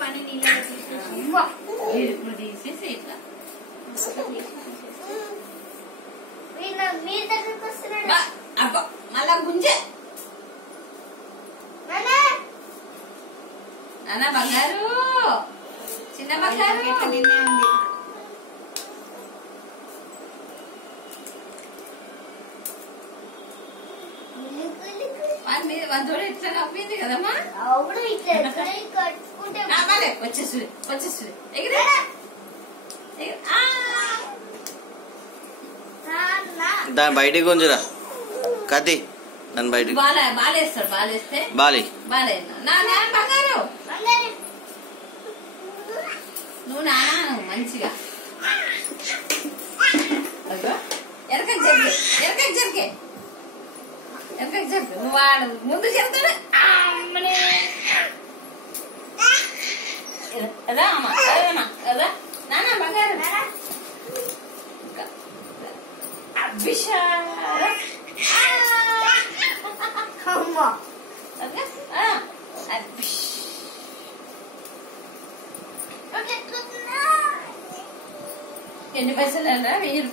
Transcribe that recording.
పని నీళ్ళు తీసేసి ఇట్లా మీ దగ్గరకు వస్తున్నాడు. అబ్బా మళ్ళా గుంజే నాన్న బంగారు చిన్న బంగారు నిన్నే ఉంది. వంతోడు ఇట్లా నవ్వింది కదమ్మా. వచ్చేస్తుంది వచ్చేస్తుంది ఎగిరే దాని బయటికి గుంజురా కత్తి దాని బయటికి బాలేస్తాడు బాలేస్తే బాలి బాలే బంగారు నువ్వు నాన్న మంచిగా ఎరకకి జరిగే ఎరకకి జరిగే ఎరకకి జరిగే నువ్వు వాడు ముందు చెప్తాడు అదా అమ్మా అదేమ్మా కదా నాన్న బంగారు ఎన్ని పైసలు 1000 రూపాయలు.